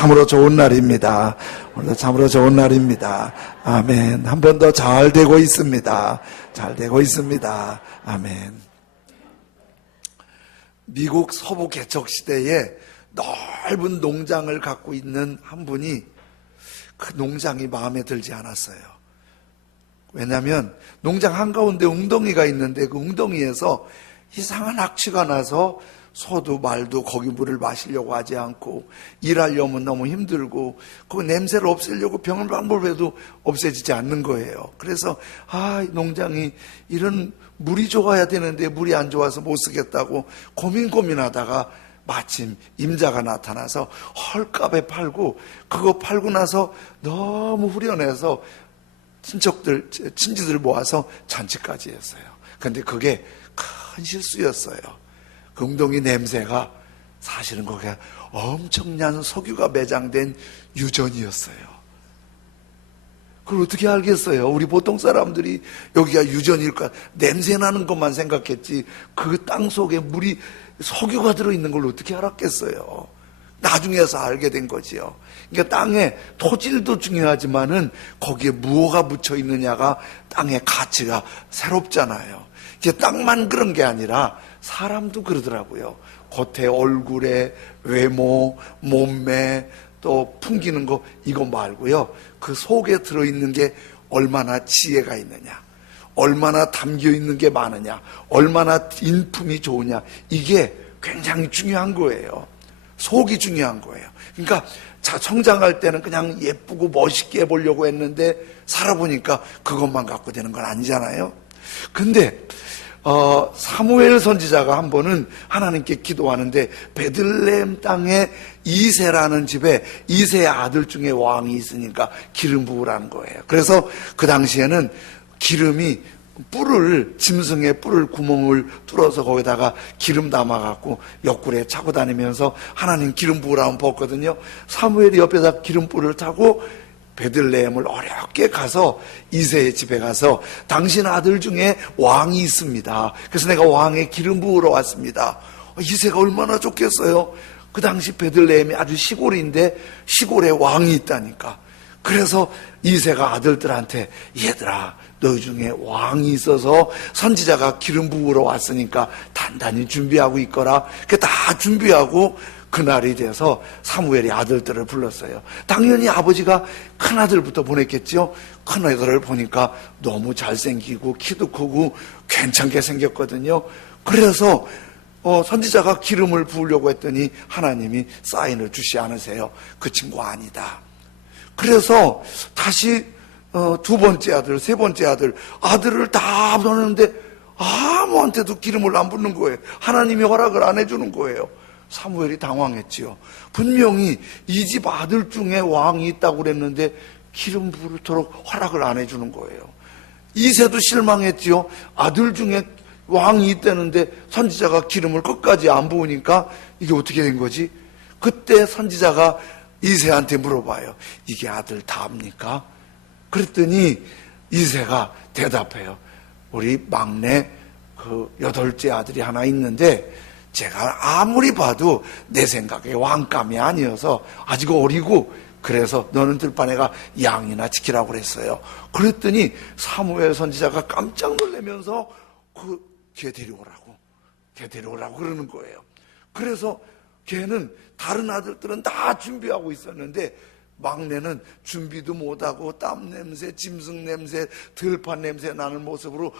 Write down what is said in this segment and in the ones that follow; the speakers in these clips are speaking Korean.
참으로 좋은 날입니다. 오늘도 참으로 좋은 날입니다. 아멘. 한 번 더 잘 되고 있습니다. 잘 되고 있습니다. 아멘. 미국 서부 개척 시대에 넓은 농장을 갖고 있는 한 분이 그 농장이 마음에 들지 않았어요. 왜냐하면 농장 한가운데 웅덩이가 있는데 그 웅덩이에서 이상한 악취가 나서 소도 말도 거기 물을 마시려고 하지 않고 일하려면 너무 힘들고 그 냄새를 없애려고 병을 방법해도 없애지지 않는 거예요. 그래서 이 농장이 이런 물이 좋아야 되는데 물이 안 좋아서 못 쓰겠다고 고민하다가 마침 임자가 나타나서 헐값에 팔고 그거 팔고 나서 너무 후련해서 친지들 모아서 잔치까지 했어요. 근데 그게 큰 실수였어요. 그 웅덩이 냄새가 사실은 거기에 엄청난 석유가 매장된 유전이었어요. 그걸 어떻게 알겠어요? 우리 보통 사람들이 여기가 유전일까 냄새 나는 것만 생각했지 그 땅 속에 물이 석유가 들어있는 걸 어떻게 알았겠어요? 나중에서 알게 된 거지요. 그러니까 땅에 토질도 중요하지만은 거기에 무엇가 묻혀 있느냐가 땅의 가치가 새롭잖아요. 이게 땅만 그런 게 아니라 사람도 그러더라고요. 겉에 얼굴에 외모, 몸매, 또 풍기는 거 이거 말고요. 그 속에 들어있는 게 얼마나 지혜가 있느냐, 얼마나 담겨있는 게 많으냐, 얼마나 인품이 좋으냐, 이게 굉장히 중요한 거예요. 속이 중요한 거예요. 그러니까 성장할 때는 그냥 예쁘고 멋있게 해보려고 했는데 살아보니까 그것만 갖고 되는 건 아니잖아요. 근데 사무엘 선지자가 한 번은 하나님께 기도하는데 베들레헴 땅에 이새라는 집에 이새의 아들 중에 왕이 있으니까 기름 부으라는 거예요. 그래서 그 당시에는 기름이 짐승의 뿔을 구멍을 뚫어서 거기다가 기름 담아갖고 옆구리에 차고 다니면서 하나님 기름 부으라면 부었거든요. 사무엘이 옆에다 기름 뿔을 타고 베들레헴을 어렵게 가서 이새의 집에 가서 당신 아들 중에 왕이 있습니다. 그래서 내가 왕의 기름 부으러 왔습니다. 이새가 얼마나 좋겠어요. 그 당시 베들레헴이 아주 시골인데 시골에 왕이 있다니까. 그래서 이새가 아들들한테 얘들아 너희 중에 왕이 있어서 선지자가 기름 부으러 왔으니까 단단히 준비하고 있거라. 다 준비하고 그날이 돼서 사무엘이 아들들을 불렀어요. 당연히 아버지가 큰아들부터 보냈겠죠. 큰아들을 보니까 너무 잘생기고 키도 크고 괜찮게 생겼거든요. 그래서 선지자가 기름을 부으려고 했더니 하나님이 사인을 주시 않으세요. 그 친구 아니다. 그래서 다시 두 번째 아들, 세 번째 아들을 다 보냈는데 아무한테도 기름을 안 붓는 거예요. 하나님이 허락을 안 해주는 거예요. 사무엘이 당황했지요. 분명히 이 집 아들 중에 왕이 있다고 그랬는데 기름 부르도록 허락을 안 해주는 거예요. 이새도 실망했지요. 아들 중에 왕이 있다는데 선지자가 기름을 끝까지 안 부으니까 이게 어떻게 된 거지? 그때 선지자가 이새한테 물어봐요. 이게 아들 다입니까? 그랬더니 이새가 대답해요. 우리 막내 그 8째 아들이 하나 있는데 제가 아무리 봐도 내 생각에 왕감이 아니어서 아직 어리고 그래서 너는 들판에가 양이나 지키라고 그랬어요. 그랬더니 사무엘 선지자가 깜짝 놀라면서 걔 데려오라고 그러는 거예요. 그래서 걔는 다른 아들들은 다 준비하고 있었는데 막내는 준비도 못하고 땀 냄새, 짐승 냄새, 들판 냄새 나는 모습으로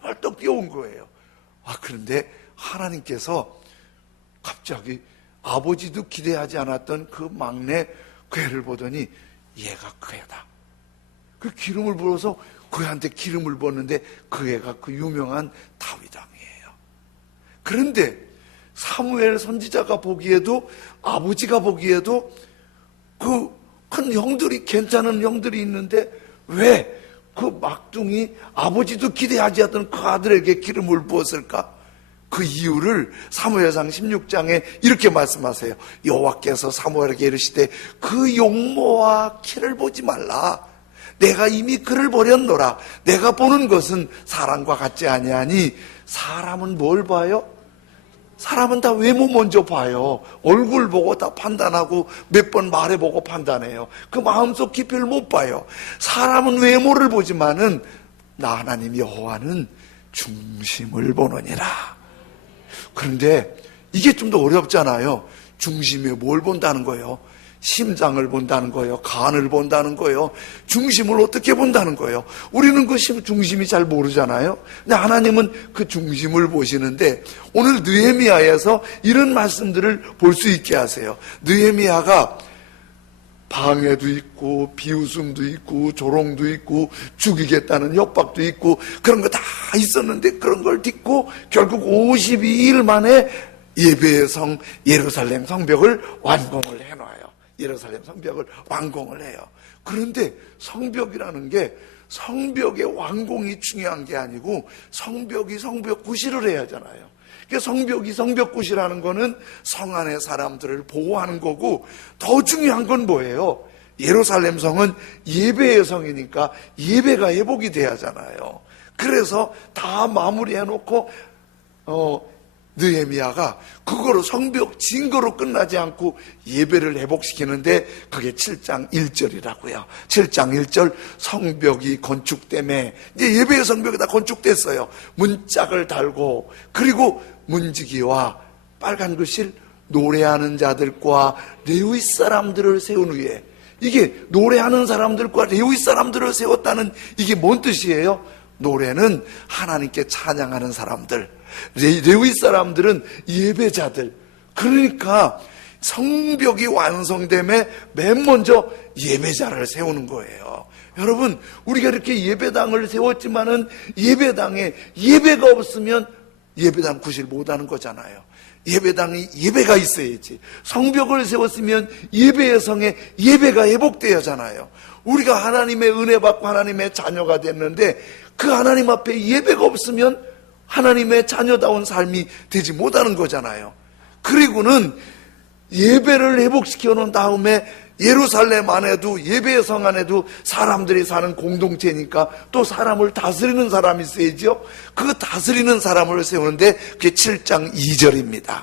헐레벌떡 뛰어온 거예요. 그런데 하나님께서 갑자기 아버지도 기대하지 않았던 그 막내 그 애를 보더니 얘가 그 애다. 그 기름을 부어서 그 애한테 기름을 부었는데 그 애가 그 유명한 다윗 왕이에요. 그런데 사무엘 선지자가 보기에도 아버지가 보기에도 그 큰 형들이 괜찮은 형들이 있는데 왜 그 막둥이 아버지도 기대하지 않던 그 아들에게 기름을 부었을까? 그 이유를 사무엘상 16장에 이렇게 말씀하세요. 여호와께서 사무엘에게 이르시되 그 용모와 키를 보지 말라. 내가 이미 그를 버렸노라. 내가 보는 것은 사람과 같지 아니하니 사람은 뭘 봐요? 사람은 다 외모 먼저 봐요. 얼굴 보고 다 판단하고 몇 번 말해보고 판단해요. 그 마음속 깊이를 못 봐요. 사람은 외모를 보지만은 나 하나님 여호와는 중심을 보느니라. 그런데 이게 좀 더 어렵잖아요. 중심에 뭘 본다는 거예요? 심장을 본다는 거예요. 간을 본다는 거예요. 중심을 어떻게 본다는 거예요? 우리는 그 중심이 잘 모르잖아요. 근데 하나님은 그 중심을 보시는데 오늘 느헤미야에서 이런 말씀들을 볼 수 있게 하세요. 느헤미야가 방해도 있고 비웃음도 있고 조롱도 있고 죽이겠다는 협박도 있고 그런 거 다 있었는데 그런 걸 딛고 결국 52일 만에 예배의 성 예루살렘 성벽을 완공을 해놔요. 예루살렘 성벽을 완공을 해요. 그런데 성벽이라는 게 성벽의 완공이 중요한 게 아니고 성벽이 성벽 구실을 해야 하잖아요. 그러니까 성벽이 성벽 구실하는 거는 성 안의 사람들을 보호하는 거고 더 중요한 건 뭐예요? 예루살렘 성은 예배의 성이니까 예배가 회복이 돼야 하잖아요. 그래서 다 마무리해 놓고 느헤미야가 그거로 성벽 증거로 끝나지 않고 예배를 회복시키는데 그게 7장 1절이라고요. 7장 1절 성벽이 건축됨에 이제 예배의 성벽이 다 건축됐어요. 문짝을 달고 그리고 문지기와 빨간 글씨 노래하는 자들과 레위 사람들을 세운 후에 이게 노래하는 사람들과 레위 사람들을 세웠다는 이게 뭔 뜻이에요? 노래는 하나님께 찬양하는 사람들, 레위 사람들은 예배자들. 그러니까 성벽이 완성됨에 맨 먼저 예배자를 세우는 거예요. 여러분, 우리가 이렇게 예배당을 세웠지만은 예배당에 예배가 없으면 예배당 구실 못하는 거잖아요. 예배당이 예배가 있어야지. 성벽을 세웠으면 예배의 성에 예배가 회복돼야 하잖아요. 우리가 하나님의 은혜 받고 하나님의 자녀가 됐는데 그 하나님 앞에 예배가 없으면 하나님의 자녀다운 삶이 되지 못하는 거잖아요. 그리고는 예배를 회복시켜 놓은 다음에 예루살렘 안에도 예배의 성 안에도 사람들이 사는 공동체니까 또 사람을 다스리는 사람이 있어야죠. 그 다스리는 사람을 세우는데 그게 7장 2절입니다.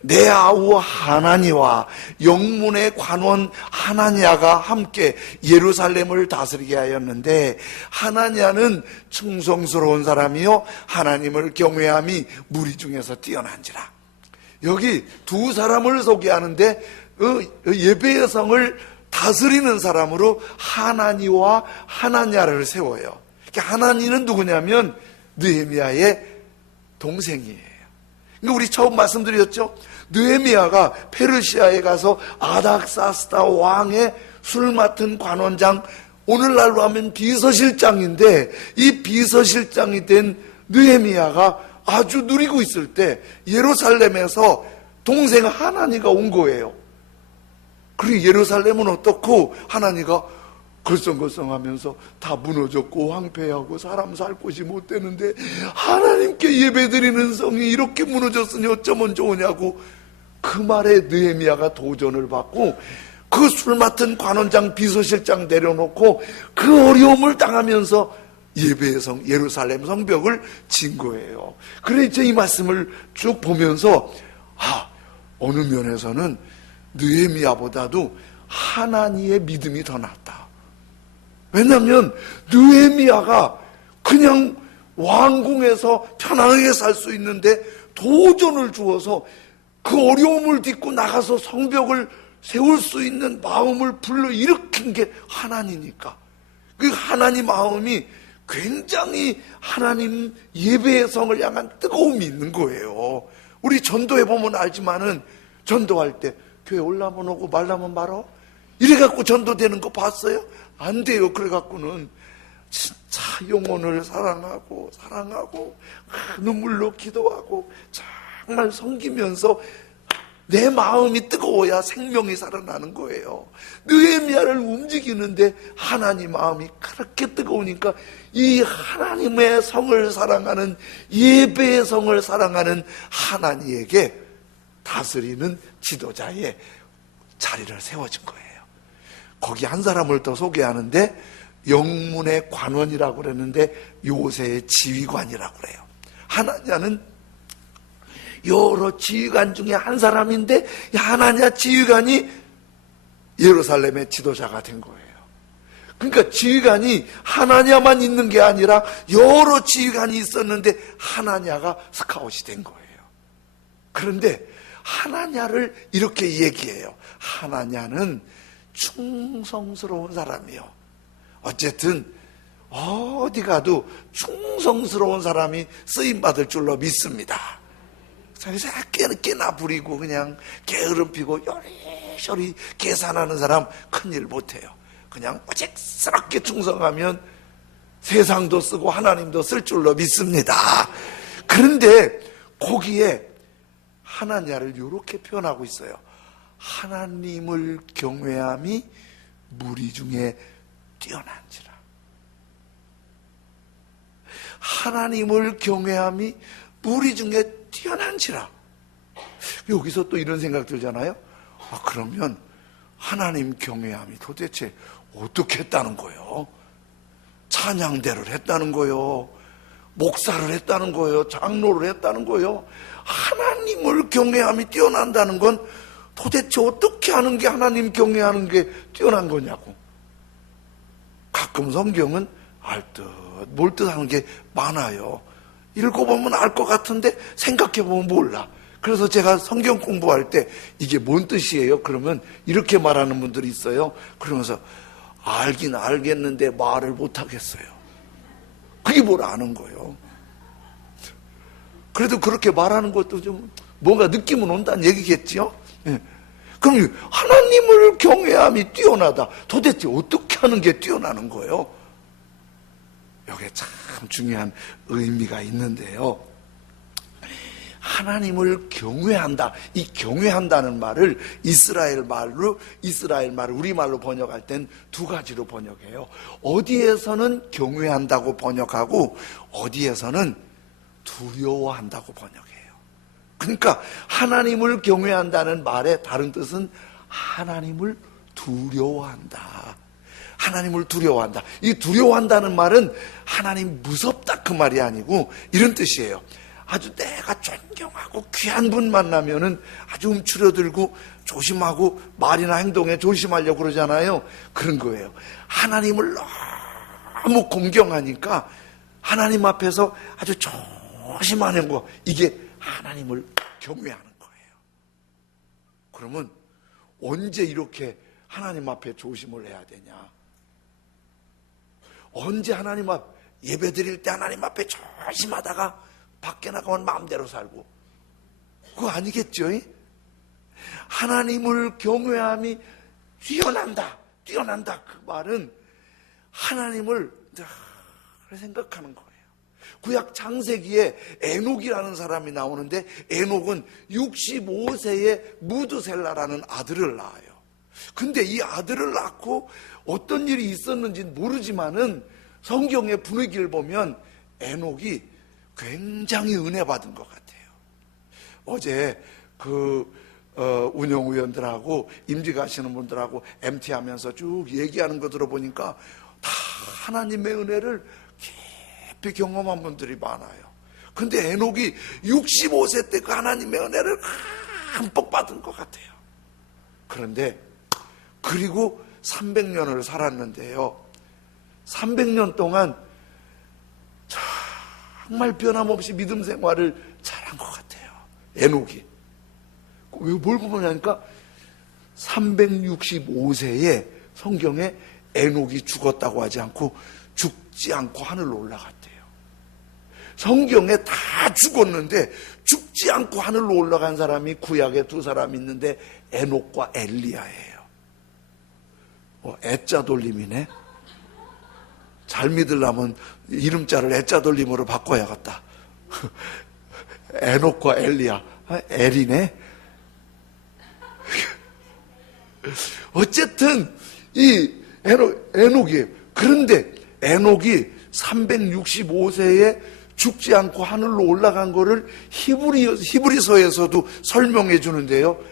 내 아우 하나니와 영문의 관원 하나냐가 함께 예루살렘을 다스리게 하였는데 하나냐는 충성스러운 사람이요 하나님을 경외함이 무리 중에서 뛰어난지라. 여기 두 사람을 소개하는데 예배의 성을 다스리는 사람으로 하나니와 하나냐를 세워요. 하나니는 누구냐면 느헤미야의 동생이에요. 그러니까 우리 처음 말씀드렸죠. 느헤미야가 페르시아에 가서 아닥사스다 왕의 술 맡은 관원장, 오늘날로 하면 비서실장인데 이 비서실장이 된 느헤미야가 아주 누리고 있을 때 예루살렘에서 동생 하나니가 온 거예요. 그리고 예루살렘은 어떻고 하나니가 걸성걸성하면서 다 무너졌고 황폐하고 사람 살 곳이 못 되는데 하나님께 예배드리는 성이 이렇게 무너졌으니 어쩌면 좋으냐고 그 말에 느헤미야가 도전을 받고 그 술 맡은 관원장 비서실장 내려놓고 그 어려움을 당하면서 예배의 성 예루살렘 성벽을 진 거예요. 그래서 이 말씀을 쭉 보면서 어느 면에서는 느헤미야보다도 하나니의 믿음이 더 낫다. 왜냐하면 느헤미야가 그냥 왕궁에서 편안하게 살 수 있는데 도전을 주어서 그 어려움을 딛고 나가서 성벽을 세울 수 있는 마음을 불러일으킨 게 하나니니까. 그 하나님 마음이 굉장히 하나님 예배의 성을 향한 뜨거움이 있는 거예요. 우리 전도해보면 알지만은 전도할 때 교회 올라면 오고 말라면 말어? 이래갖고 전도되는 거 봤어요? 안 돼요. 그래갖고는 진짜 영혼을 사랑하고 눈물로 기도하고 정말 섬기면서 내 마음이 뜨거워야 생명이 살아나는 거예요. 느헤미야를 움직이는데 하나님 마음이 그렇게 뜨거우니까 이 하나님의 성을 사랑하는 예배의 성을 사랑하는 하나니에게 다스리는 지도자의 자리를 세워진 거예요. 거기 한 사람을 더 소개하는데 영문의 관원이라고 그랬는데 요새의 지휘관이라고 그래요. 하나냐는 여러 지휘관 중에 한 사람인데 하나냐 지휘관이 예루살렘의 지도자가 된 거예요. 그러니까 지휘관이 하나냐만 있는 게 아니라 여러 지휘관이 있었는데 하나냐가 스카웃이 된 거예요. 그런데 하나냐를 이렇게 얘기해요. 하나냐는 충성스러운 사람이요. 어쨌든 어디 가도 충성스러운 사람이 쓰임받을 줄로 믿습니다. 그래서 깨나 부리고 그냥 게으름 피고 요리조리 계산하는 사람 큰일 못해요. 그냥 어직스럽게 충성하면 세상도 쓰고 하나님도 쓸 줄로 믿습니다. 그런데 거기에 하나냐를 이렇게 표현하고 있어요. 하나님을 경외함이 무리 중에 뛰어난지라. 하나님을 경외함이 무리 중에 뛰어난지라. 여기서 또 이런 생각 들잖아요. 그러면 하나님 경외함이 도대체 어떻게 했다는 거예요? 찬양대를 했다는 거예요? 목사를 했다는 거예요? 장로를 했다는 거예요? 하나님을 경외함이 뛰어난다는 건 도대체 어떻게 하는 게 하나님 경외하는 게 뛰어난 거냐고. 가끔 성경은 알듯 몰듯 하는 게 많아요. 읽어보면 알 것 같은데 생각해보면 몰라. 그래서 제가 성경 공부할 때 이게 뭔 뜻이에요? 그러면 이렇게 말하는 분들이 있어요. 그러면서 알긴 알겠는데 말을 못하겠어요. 그게 뭘 아는 거예요. 그래도 그렇게 말하는 것도 좀 뭔가 느낌은 온다는 얘기겠죠? 예. 그럼 하나님을 경외함이 뛰어나다. 도대체 어떻게 하는 게 뛰어나는 거예요? 여기에 참 중요한 의미가 있는데요. 하나님을 경외한다. 이 경외한다는 말을 이스라엘 말을 우리말로 번역할 땐 두 가지로 번역해요. 어디에서는 경외한다고 번역하고 어디에서는 두려워한다고 번역해요. 그러니까 하나님을 경외한다는 말의 다른 뜻은 하나님을 두려워한다. 하나님을 두려워한다. 이 두려워한다는 말은 하나님 무섭다 그 말이 아니고 이런 뜻이에요. 아주 내가 존경하고 귀한 분 만나면은 아주 움츠러들고 조심하고 말이나 행동에 조심하려고 그러잖아요. 그런 거예요. 하나님을 너무 공경하니까 하나님 앞에서 아주 조심하는 거, 이게 하나님을 경외하는 거예요. 그러면 언제 이렇게 하나님 앞에 조심을 해야 되냐? 언제 하나님 앞 예배 드릴 때 하나님 앞에 조심하다가 밖에 나가면 마음대로 살고, 그거 아니겠죠? 하나님을 경외함이 뛰어난다 그 말은 하나님을 늘 생각하는 거예요. 구약 창세기에 에녹이라는 사람이 나오는데 에녹은 65세에 무드셀라라는 아들을 낳아요. 근데 이 아들을 낳고 어떤 일이 있었는지는 모르지만은 성경의 분위기를 보면 에녹이 굉장히 은혜 받은 것 같아요. 어제 운영위원들하고 임직 하시는 분들하고 MT 하면서 쭉 얘기하는 거 들어보니까 다 하나님의 은혜를 깊이 경험한 분들이 많아요. 근데 에녹이 65세 때 그 하나님의 은혜를 흠뻑 받은 것 같아요. 그런데 그리고 300년을 살았는데요. 300년 동안 정말 변함없이 믿음 생활을 잘한 것 같아요. 에녹이. 왜 뭘 보냐니까 365세에 성경에 에녹이 죽었다고 하지 않고 죽지 않고 하늘로 올라갔대요. 성경에 다 죽었는데 죽지 않고 하늘로 올라간 사람이 구약에 두 사람 있는데 에녹과 엘리야예요. 애자 돌림이네. 잘 믿으려면 이름자를 애자 돌림으로 바꿔야겠다. 에녹과 엘리야. 엘이네. 어쨌든 이 에녹이에요. 그런데 에녹이 365세에 죽지 않고 하늘로 올라간 거를 히브리서에서도 설명해 주는데요.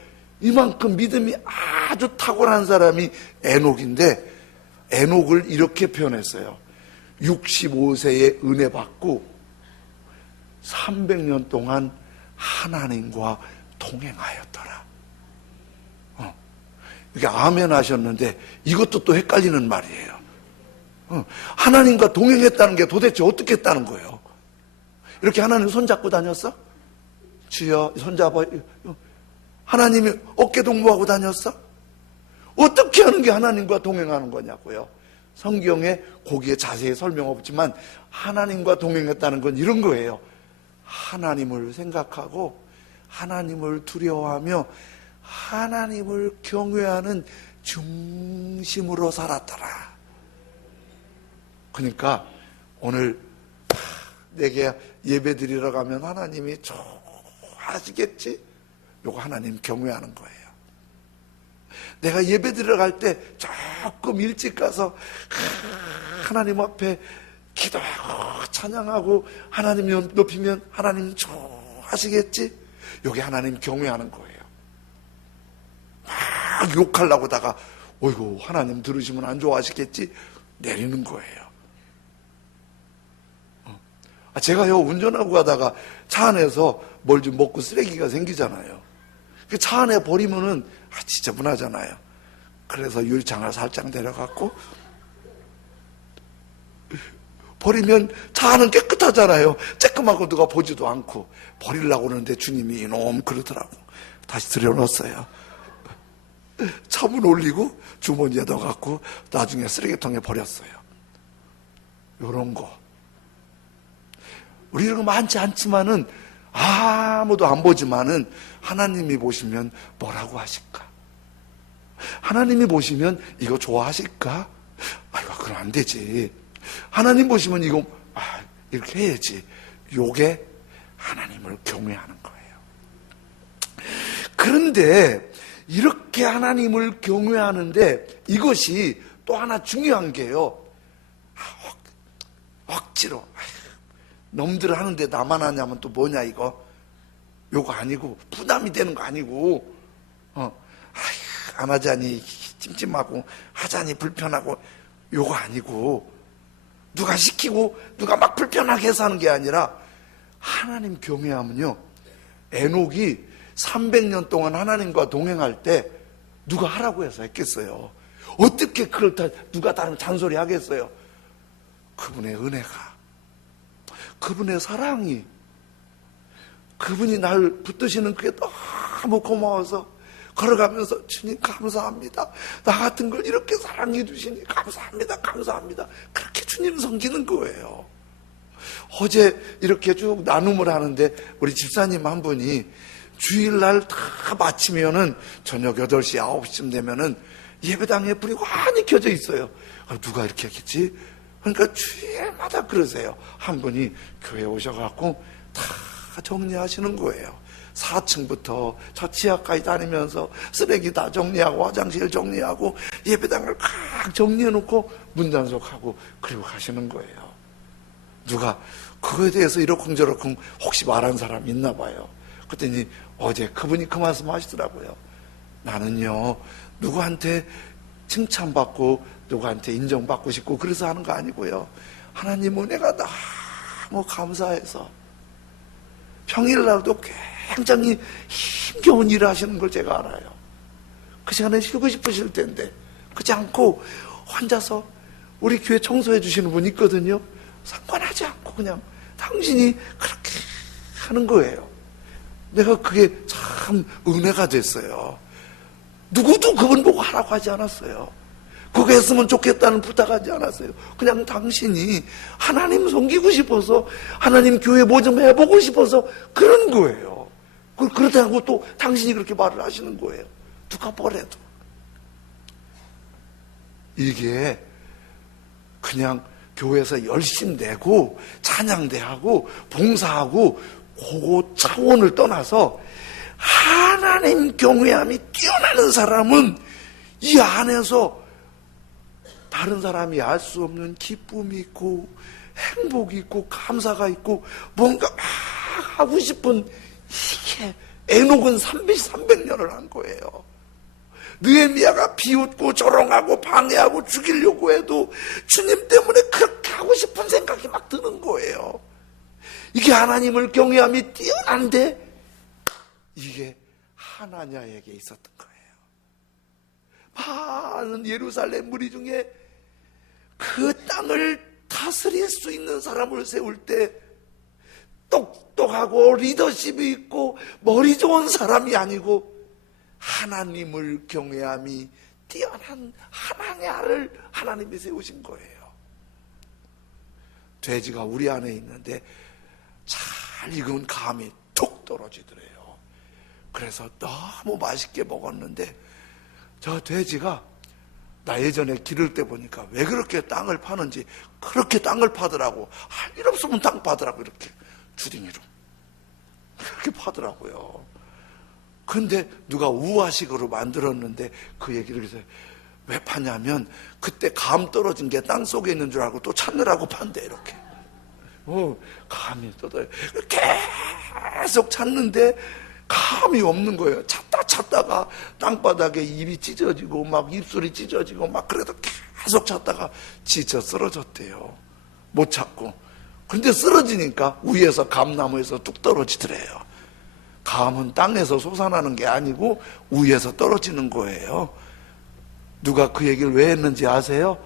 이만큼 믿음이 아주 탁월한 사람이 에녹인데 에녹을 이렇게 표현했어요. 65세에 은혜 받고 300년 동안 하나님과 동행하였더라. 이게 아멘 하셨는데 이것도 또 헷갈리는 말이에요. 하나님과 동행했다는 게 도대체 어떻게 했다는 거예요? 이렇게 하나님 손잡고 다녔어? 주여 손잡아. 하나님이 어깨 동무하고 다녔어? 어떻게 하는 게 하나님과 동행하는 거냐고요. 성경에 거기에 자세히 설명 없지만 하나님과 동행했다는 건 이런 거예요. 하나님을 생각하고 하나님을 두려워하며 하나님을 경외하는 중심으로 살았더라. 그러니까 오늘 내게 예배 드리러 가면 하나님이 좋아하시겠지? 요거 하나님 경외하는 거예요. 내가 예배 드리러 갈 때 조금 일찍 가서 하나님 앞에 기도하고 찬양하고 하나님 높이면 하나님 좋아하시겠지? 요게 하나님 경외하는 거예요. 막 욕하려고다가 어이구 하나님 들으시면 안 좋아하시겠지? 내리는 거예요. 제가요 운전하고 가다가 차 안에서 뭘 좀 먹고 쓰레기가 생기잖아요. 그 차 안에 버리면은 지저분하잖아요. 그래서 유리창을 살짝 내려갖고 버리면 차 안은 깨끗하잖아요. 쬐끔하고 누가 보지도 않고 버리려고 그러는데 주님이 이놈 그러더라고. 다시 들여놓았어요. 차문 올리고 주머니에 넣어갖고 나중에 쓰레기통에 버렸어요. 요런 거 우리 이런 거 많지 않지만은 아무도 안 보지만은 하나님이 보시면 뭐라고 하실까? 하나님이 보시면 이거 좋아하실까? 아이고 그럼 안 되지. 하나님 보시면 이거 이렇게 해야지. 요게 하나님을 경외하는 거예요. 그런데 이렇게 하나님을 경외하는데 이것이 또 하나 중요한 게요. 억지로 놈들 하는데 나만 하냐면 또 뭐냐 이거. 요거 아니고 부담이 되는 거 아니고 안 하자니 찜찜하고 하자니 불편하고 요거 아니고 누가 시키고 누가 막 불편하게 해서 하는 게 아니라 하나님 경외하면요. 에녹이 300년 동안 하나님과 동행할 때 누가 하라고 해서 했겠어요. 어떻게 그걸 다 누가 다른 잔소리 하겠어요. 그분의 은혜가, 그분의 사랑이, 그분이 날 붙드시는 그게 너무 고마워서 걸어가면서 주님 감사합니다. 나 같은 걸 이렇게 사랑해 주시니 감사합니다. 감사합니다. 그렇게 주님 섬기는 거예요. 어제 이렇게 쭉 나눔을 하는데 우리 집사님 한 분이 주일날 다 마치면은 저녁 8시, 9시쯤 되면은 예배당에 불이 환히 켜져 있어요. 누가 이렇게 했겠지? 그러니까 주일마다 그러세요. 한 분이 교회 오셔갖고 다 정리하시는 거예요. 4층부터 저 지하까지 다니면서 쓰레기 다 정리하고 화장실 정리하고 예배당을 꽉 정리해놓고 문단속하고 그리고 가시는 거예요. 누가 그거에 대해서 이러쿵저러쿵 혹시 말한 사람 있나 봐요. 그랬더니 어제 그분이 그 말씀 하시더라고요. 나는요 누구한테 칭찬받고 누구한테 인정받고 싶고 그래서 하는 거 아니고요. 하나님 은혜가 너무 감사해서 평일날도 굉장히 힘겨운 일을 하시는 걸 제가 알아요. 그 시간에 쉬고 싶으실 텐데 그렇지 않고 혼자서 우리 교회 청소해 주시는 분 있거든요. 상관하지 않고 그냥 당신이 그렇게 하는 거예요. 내가 그게 참 은혜가 됐어요. 누구도 그분 보고 하라고 하지 않았어요. 그거 했으면 좋겠다는 부탁하지 않았어요. 그냥 당신이 하나님 섬기고 싶어서 하나님 교회 뭐 좀 해보고 싶어서 그런 거예요. 그렇다고 또 당신이 그렇게 말을 하시는 거예요. 누가 뭐래도. 이게 그냥 교회에서 열심 내고 찬양대하고 봉사하고 그거 차원을 떠나서 하나님 경외함이 뛰어나는 사람은 이 안에서 다른 사람이 알 수 없는 기쁨이 있고 행복이 있고 감사가 있고 뭔가 막 하고 싶은 이게 에녹은 300년을 한 거예요. 느헤미야가 비웃고 조롱하고 방해하고 죽이려고 해도 주님 때문에 그렇게 하고 싶은 생각이 막 드는 거예요. 이게 하나님을 경외함이 뛰어난데 이게 하나냐에게 있었던 거예요. 많은 예루살렘 무리 중에 그 땅을 다스릴 수 있는 사람을 세울 때 똑똑하고 리더십이 있고 머리 좋은 사람이 아니고 하나님을 경외함이 뛰어난 하나냐를 하나님이 세우신 거예요. 돼지가 우리 안에 있는데 잘 익은 감이 툭 떨어지더래요. 그래서 너무 맛있게 먹었는데 저 돼지가 나 예전에 기를 때 보니까 왜 그렇게 땅을 파는지 그렇게 땅을 파더라고. 할 일 없으면 땅 파더라고. 이렇게 주둥이로 그렇게 파더라고요. 근데 누가 우화식으로 만들었는데 그 얘기를 해서 왜 파냐면 그때 감 떨어진 게 땅 속에 있는 줄 알고 또 찾느라고 판대. 이렇게 감이 떠져요. 계속 찾는데 감이 없는 거예요. 찾다가 땅바닥에 입이 찢어지고 막 입술이 찢어지고 막 그래도 계속 찾다가 지쳐 쓰러졌대요. 못 찾고. 근데 쓰러지니까 위에서 감나무에서 뚝 떨어지더래요. 감은 땅에서 솟아나는 게 아니고 위에서 떨어지는 거예요. 누가 그 얘기를 왜 했는지 아세요?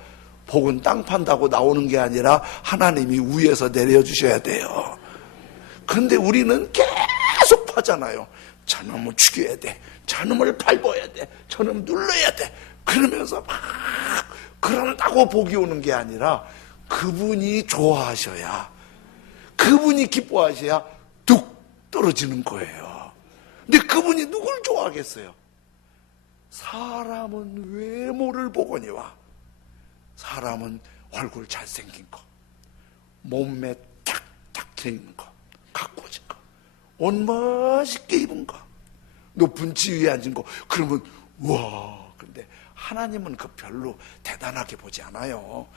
복은 땅 판다고 나오는 게 아니라 하나님이 위에서 내려주셔야 돼요. 근데 우리는 계속 파잖아요. 저놈을 죽여야 돼. 저놈을 밟아야 돼. 저놈 눌러야 돼. 그러면서 막 그런다고 복이 오는 게 아니라 그분이 좋아하셔야, 그분이 기뻐하셔야 뚝 떨어지는 거예요. 근데 그분이 누굴 좋아하겠어요? 사람은 외모를 보거니와 사람은 얼굴 잘생긴 거, 몸매 탁탁 트이는 거, 가꾸어진 거, 옷 멋있게 입은 거, 높은 지위에 앉은 거, 그러면 우와. 근데 하나님은 그 별로 대단하게 보지 않아요.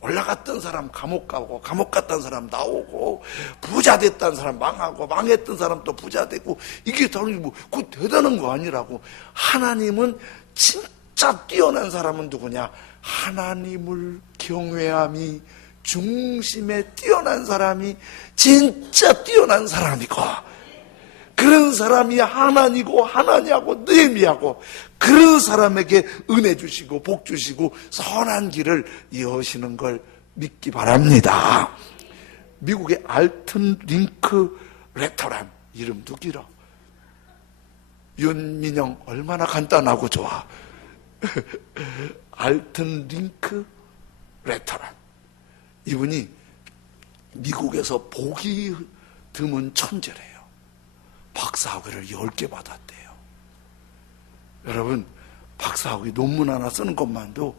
올라갔던 사람 감옥 가고, 감옥 갔던 사람 나오고, 부자 됐던 사람 망하고, 망했던 사람 또 부자 되고, 이게 다른 뭐 그 대단한 거 아니라고. 하나님은 진짜 뛰어난 사람은 누구냐? 하나님을 경외함이 중심에 뛰어난 사람이 진짜 뛰어난 사람이고, 그런 사람이 하나니고 하나냐고 느헤미야고, 그런 사람에게 은혜 주시고 복 주시고 선한 길을 여시는 걸 믿기 바랍니다. 미국의 알튼 링크 레스토랑, 이름도 길어. 윤민영 얼마나 간단하고 좋아. 알튼 링크 레스토랑. 이분이 미국에서 보기 드문 천재래요. 박사학위를 10개 받았대요. 여러분, 박사학위 논문 하나 쓰는 것만도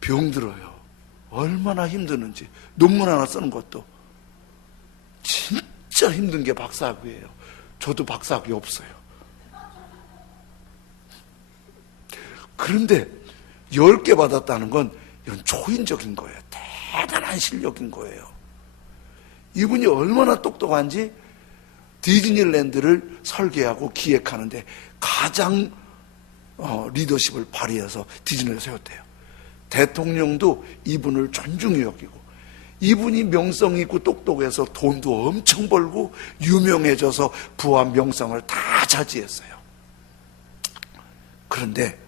병들어요. 얼마나 힘드는지. 논문 하나 쓰는 것도 진짜 힘든 게 박사학위예요. 저도 박사학위 없어요. 그런데 10개 받았다는 건 이건 초인적인 거예요. 대단한 실력인 거예요. 이분이 얼마나 똑똑한지 디즈니랜드를 설계하고 기획하는데 가장 리더십을 발휘해서 디즈니를 세웠대요. 대통령도 이분을 존중히 여기고, 이분이 명성 있고 똑똑해서 돈도 엄청 벌고 유명해져서 부와 명성을 다 차지했어요. 그런데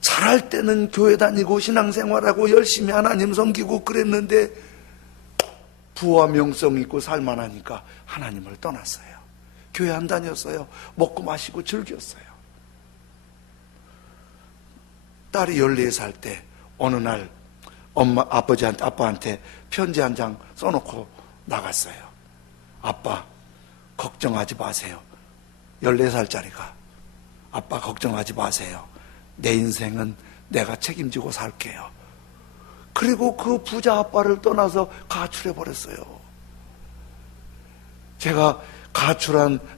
잘할 때는 교회 다니고 신앙생활하고 열심히 하나님 섬기고 그랬는데 부와 명성 있고 살만하니까 하나님을 떠났어요. 교회 안 다녔어요. 먹고 마시고 즐겼어요. 딸이 14살 때 어느 날 아빠한테 편지 한 장 써놓고 나갔어요. 아빠, 걱정하지 마세요. 14살짜리가 아빠 걱정하지 마세요. 내 인생은 내가 책임지고 살게요. 그리고 그 부자 아빠를 떠나서 가출해버렸어요. 제가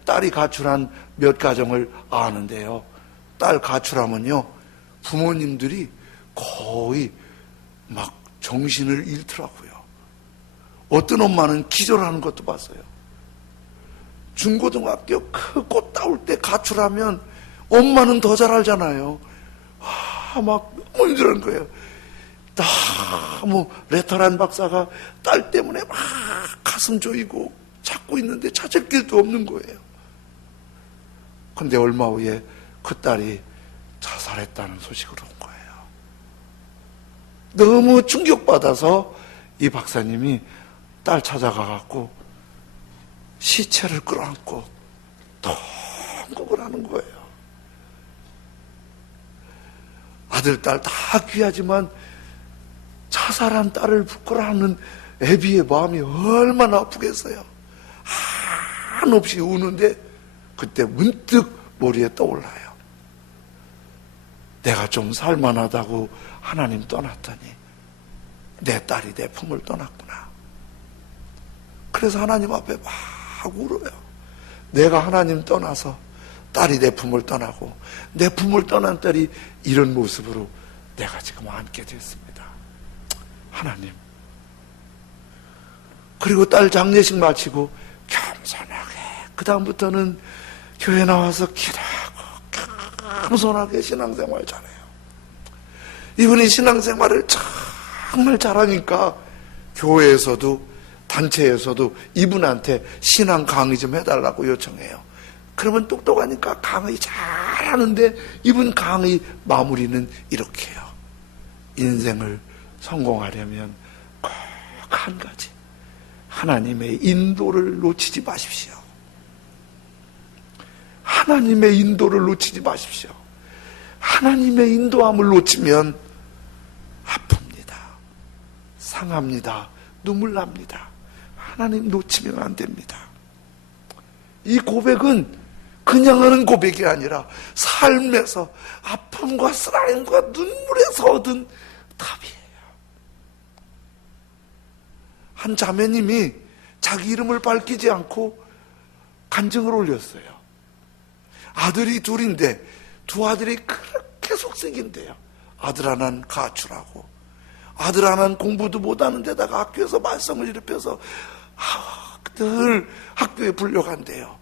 딸이 가출한 몇 가정을 아는데요. 딸 가출하면요, 부모님들이 거의 막 정신을 잃더라고요. 어떤 엄마는 기절하는 것도 봤어요. 중고등학교 그 꽃 따올 때 가출하면 엄마는 더 잘 알잖아요. 막 너무 힘들어하는 거예요. 너무 레터란 박사가 딸 때문에 막 가슴 조이고 찾고 있는데 찾을 길도 없는 거예요. 근데 얼마 후에 그 딸이 자살했다는 소식을 온 거예요. 너무 충격받아서 이 박사님이 딸 찾아가갖고 시체를 끌어안고 통곡을 하는 거예요. 아들, 딸 다 귀하지만 자살한 딸을 부끄러워하는 애비의 마음이 얼마나 아프겠어요. 한없이 우는데 그때 문득 머리에 떠올라요. 내가 좀 살만하다고 하나님 떠났더니 내 딸이 내 품을 떠났구나. 그래서 하나님 앞에 막 울어요. 내가 하나님 떠나서 딸이 내 품을 떠나고 내 품을 떠난 딸이 이런 모습으로 내가 지금 안게 됐습니다. 하나님. 그리고 딸 장례식 마치고 겸손하게 그 다음부터는 교회 나와서 기도하고 겸손하게 신앙생활 잘해요. 이분이 신앙생활을 정말 잘하니까 교회에서도 단체에서도 이분한테 신앙 강의 좀 해달라고 요청해요. 그러면 똑똑하니까 강의 잘하는데 이분 강의 마무리는 이렇게 해요. 인생을 성공하려면 꼭 한 가지, 하나님의 인도를 놓치지 마십시오. 하나님의 인도를 놓치지 마십시오. 하나님의 인도함을 놓치면 아픕니다. 상합니다. 눈물 납니다. 하나님 놓치면 안 됩니다. 이 고백은 그냥 하는 고백이 아니라 삶에서 아픔과 쓰라림과 눈물에서 얻은 답이에요. 한 자매님이 자기 이름을 밝히지 않고 간증을 올렸어요. 아들이 둘인데 두 아들이 그렇게 속색인데요. 아들 하나는 가출하고 아들 하나는 공부도 못하는 데다가 학교에서 말썽을 일으켜서 늘 학교에 불려간대요.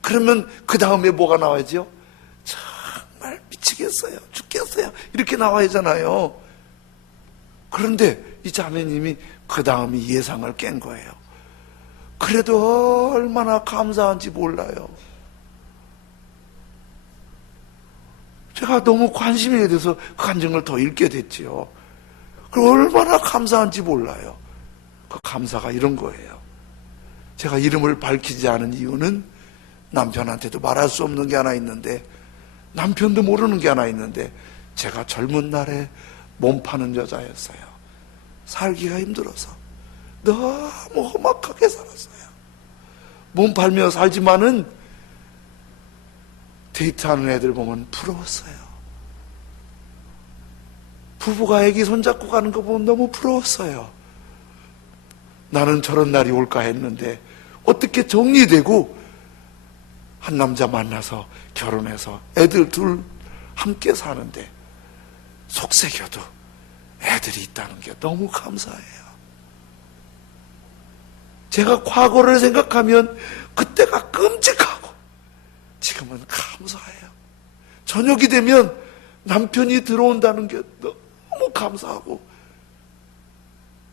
그러면 그 다음에 뭐가 나와야죠? 정말 미치겠어요, 죽겠어요, 이렇게 나와야 하잖아요. 그런데 이 자매님이 그 다음이 예상을 깬 거예요. 그래도 얼마나 감사한지 몰라요. 제가 너무 관심이 돼서 그 간증을 더 읽게 됐지요. 그리고 얼마나 감사한지 몰라요. 그 감사가 이런 거예요. 제가 이름을 밝히지 않은 이유는 남편한테도 말할 수 없는 게 하나 있는데, 남편도 모르는 게 하나 있는데, 제가 젊은 날에 몸 파는 여자였어요. 살기가 힘들어서 너무 험악하게 살았어요. 몸 팔며 살지만은 데이트하는 애들 보면 부러웠어요. 부부가 애기 손잡고 가는 거 보면 너무 부러웠어요. 나는 저런 날이 올까 했는데 어떻게 정리되고 한 남자 만나서 결혼해서 애들 둘 함께 사는데 속색여도 애들이 있다는 게 너무 감사해요. 제가 과거를 생각하면 그때가 끔찍하고 지금은 감사해요. 저녁이 되면 남편이 들어온다는 게 너무 감사하고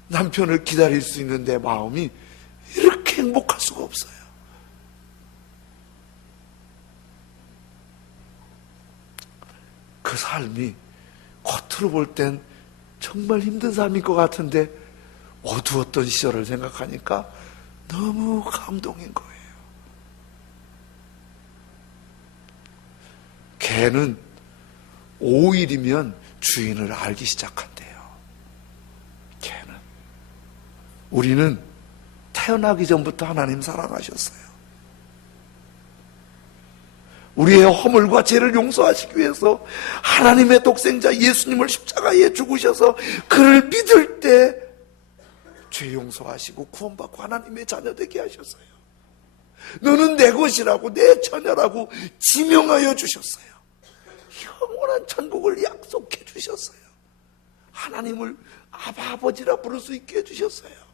남편을 기다릴 수 있는 내 마음이 이렇게 행복할 수가 없어요. 그 삶이 겉으로 볼 땐 정말 힘든 삶일 것 같은데 어두웠던 시절을 생각하니까 너무 감동인 거예요. 개는 5일이면 주인을 알기 시작한대요. 개는. 우리는 태어나기 전부터 하나님 사랑하셨어요. 우리의 허물과 죄를 용서하시기 위해서 하나님의 독생자 예수님을 십자가에 죽으셔서 그를 믿을 때 죄 용서하시고 구원받고 하나님의 자녀 되게 하셨어요. 너는 내 것이라고, 내 자녀라고 지명하여 주셨어요. 영원한 천국을 약속해 주셨어요. 하나님을 아버지라 부를 수 있게 해주셨어요.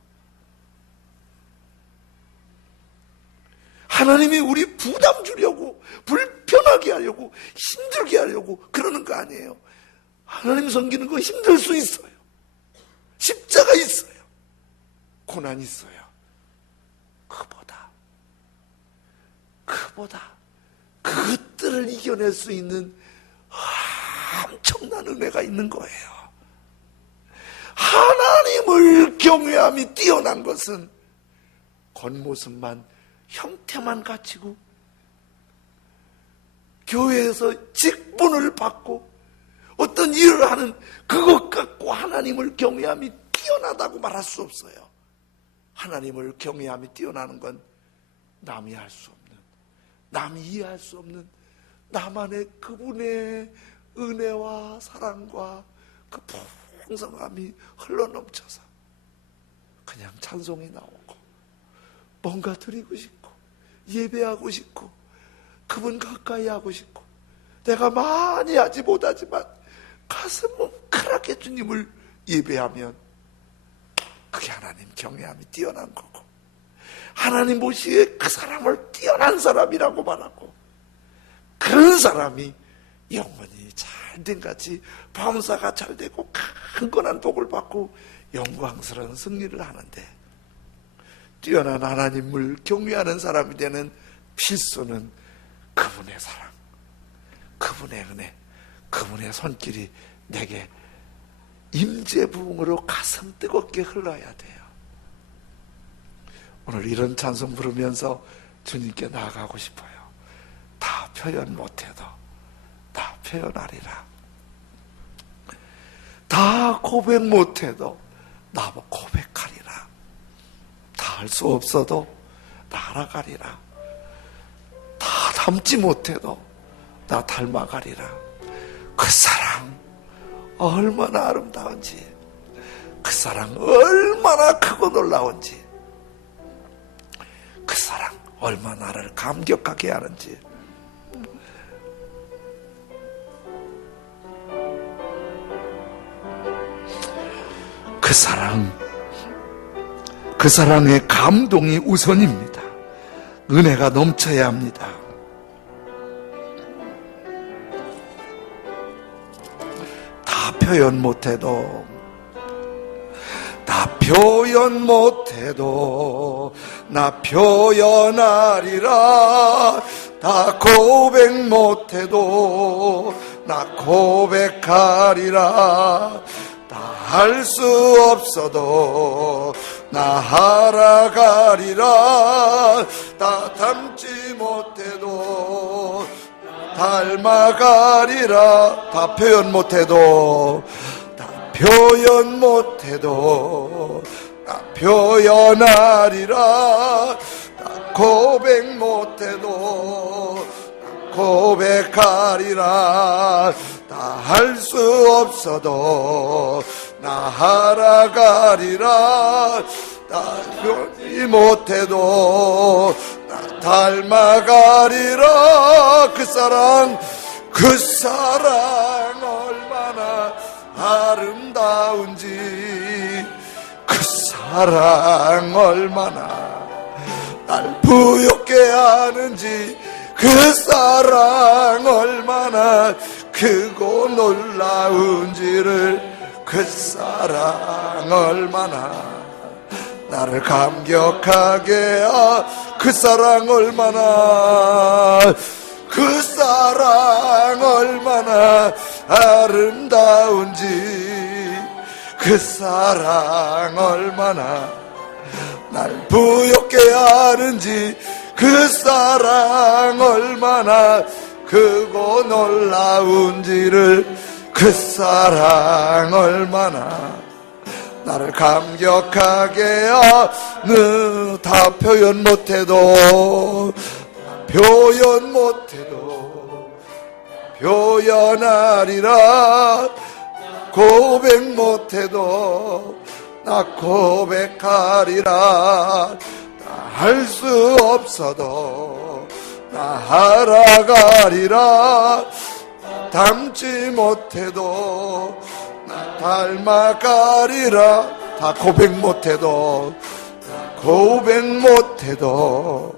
하나님이 우리 부담 주려고, 불편하게 하려고, 힘들게 하려고 그러는 거 아니에요. 하나님 섬기는 거 힘들 수 있어요. 십자가 있어요. 고난 있어요. 그보다 그 것들을 이겨낼 수 있는 엄청난 은혜가 있는 거예요. 하나님을 경외함이 뛰어난 것은 겉모습만, 형태만 갖추고 교회에서 직분을 받고 어떤 일을 하는 그것 갖고 하나님을 경외함이 뛰어나다고 말할 수 없어요. 하나님을 경외함이 뛰어나는 건 남이 할 수 없는, 남이 이해할 수 없는 나만의 그분의 은혜와 사랑과 그 풍성함이 흘러넘쳐서 그냥 찬송이 나오고 뭔가 드리고 싶고 예배하고 싶고 그분 가까이 하고 싶고 내가 많이 하지 못하지만 가슴 뭉클하게 주님을 예배하면 그게 하나님 경외함이 뛰어난 거고, 하나님 보시기에 그 사람을 뛰어난 사람이라고 말하고, 그런 사람이 영원히 잘된 같이 범사가 잘되고 강건한 복을 받고 영광스러운 승리를 하는데, 뛰어난 하나님을 경외하는 사람이 되는 필수는 그분의 사랑, 그분의 은혜, 그분의 손길이 내게 임재부흥으로 가슴 뜨겁게 흘러야 돼요. 오늘 이런 찬송 부르면서 주님께 나아가고 싶어요. 다 표현 못해도 다 표현하리라. 다 고백 못해도 나보고 고백하리라. 다 할 수 없어도 나 알아가리라. 다 닮지 못해도 나 닮아가리라. 그 사랑 얼마나 아름다운지, 그 사랑 얼마나 크고 놀라운지, 그 사랑 얼마나 나를 감격하게 하는지. 그 사랑, 그 사랑의 감동이 우선입니다. 은혜가 넘쳐야 합니다. 다 표현 못해도, 나 표현 못해도 나 표현하리라. 다 고백 못해도 나 고백하리라. 다 할 수 없어도 나 알아가리라. 다 닮지 못해도 닮아가리라. 다 표현 못해도, 다 표현 못해도 나 표현하리라. 다 고백 못해도 나 고백하리라. 다 할 수 없어도 나 알아가리라. 다 표현 못해도 나 닮아가리라. 그 사랑, 그 사랑 얼마나 아름다운지, 그 사랑 얼마나 날 부엽게 하는지, 그 사랑 얼마나 크고 놀라운지를, 그 사랑 얼마나 나를 감격하게 그 사랑 얼마나, 그 사랑 얼마나 아름다운지, 그 사랑 얼마나 날 부엽게 하는지, 그 사랑 얼마나 크고 놀라운지를, 그 사랑 얼마나 나를 감격하게 하는. 다 표현 못해도, 표현 못해도 표현하리라. 고백 못해도 나 고백하리라. 할 수 없어도 나 알아가리라. 닮지 못해도 나 닮아가리라. 다 고백 못해도, 고백 못해도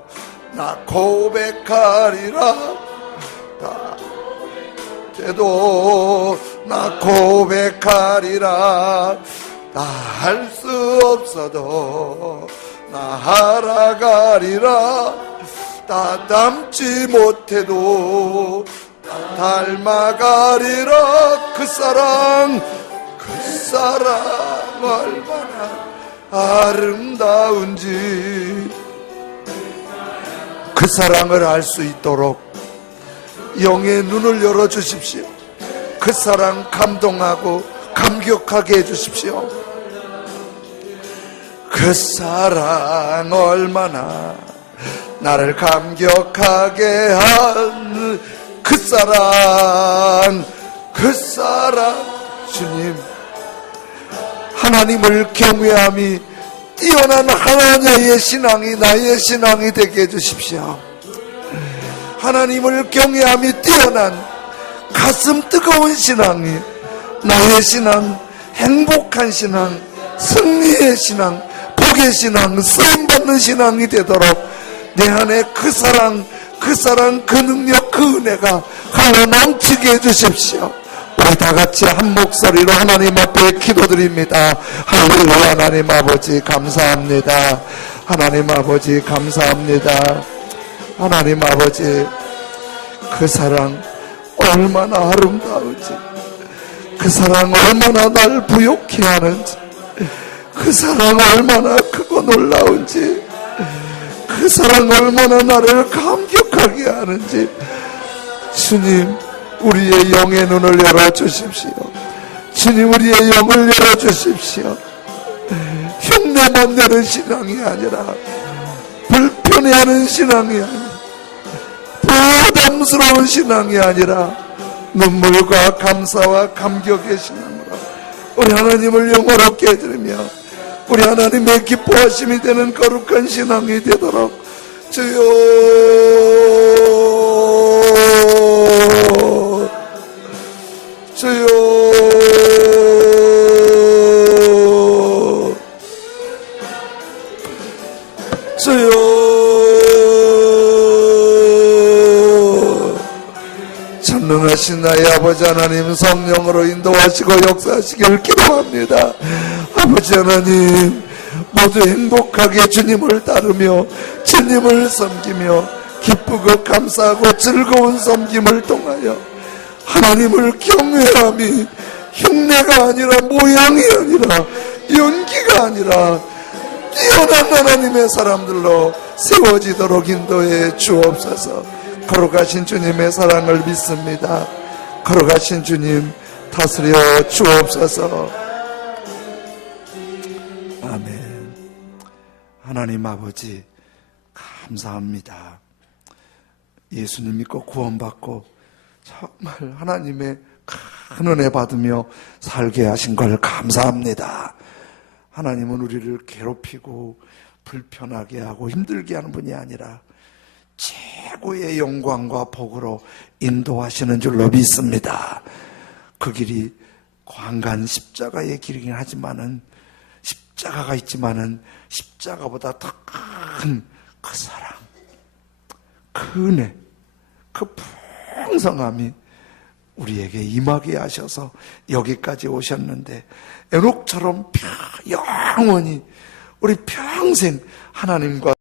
나 고백하리라. 다 돼도 나 고백하리라. 다 할 수 없어도 나 알아가리라. 다 닮지 못해도 닮아가리라. 그 사랑 얼마나 아름다운지. 그 사랑을 알 수 있도록 영의 눈을 열어주십시오. 그 사랑 감동하고 감격하게 해주십시오. 그 사랑 얼마나 나를 감격하게 한 그 사랑 주님, 하나님을 경외함이 뛰어난 하나님의 신앙이 나의 신앙이 되게 해주십시오. 하나님을 경외함이 뛰어난 가슴 뜨거운 신앙이 나의 신앙, 행복한 신앙, 승리의 신앙, 복의 신앙, 쓰임받는 신앙이 되도록 내 안에 그 사랑, 그 능력, 그 은혜가 흘러 넘치게 해주십시오. 우리 다 같이 한 목소리로 하나님 앞에 기도드립니다. 할렐루야. 하나님 아버지 감사합니다. 하나님 아버지 감사합니다. 하나님 아버지, 그 사랑 얼마나 아름다운지, 그 사랑 얼마나 날 부욕케 하는지, 그 사랑 얼마나 크고 놀라운지, 그 사랑 얼마나 나를 감격하게 하는지. 주님, 우리의 영의 눈을 열어주십시오. 주님, 우리의 영을 열어주십시오. 흉내만 내는 신앙이 아니라, 불편해하는 신앙이 아니라, 부담스러운 신앙이 아니라, 눈물과 감사와 감격의 신앙으로 우리 하나님을 영원롭게 해드리며 우리 하나님의 기뻐하심이 되는 거룩한 신앙이 되도록 주여, 주여, 주여. 전능하신 나의 아버지 하나님, 성령으로 인도하시고 역사하시길 기도합니다. 아버지 하나님, 모두 행복하게 주님을 따르며 주님을 섬기며 기쁘고 감사하고 즐거운 섬김을 통하여 하나님을 경외함이 흉내가 아니라, 모양이 아니라, 연기가 아니라 뛰어난 하나님의 사람들로 세워지도록 인도해 주옵소서. 거룩하신 주님의 사랑을 믿습니다. 거룩하신 주님 다스려 주옵소서. 아멘. 하나님 아버지 감사합니다. 예수님 믿고 구원받고 정말 하나님의 큰 은혜 받으며 살게 하신 걸 감사합니다. 하나님은 우리를 괴롭히고 불편하게 하고 힘들게 하는 분이 아니라 최고의 영광과 복으로 인도하시는 줄로 믿습니다. 그 길이 광간 십자가의 길이긴 하지만은, 십자가가 있지만은 십자가보다 더 큰 그 사랑, 그 은혜, 그 풍성함이 우리에게 임하게 하셔서 여기까지 오셨는데, 에녹처럼 영원히 우리 평생 하나님과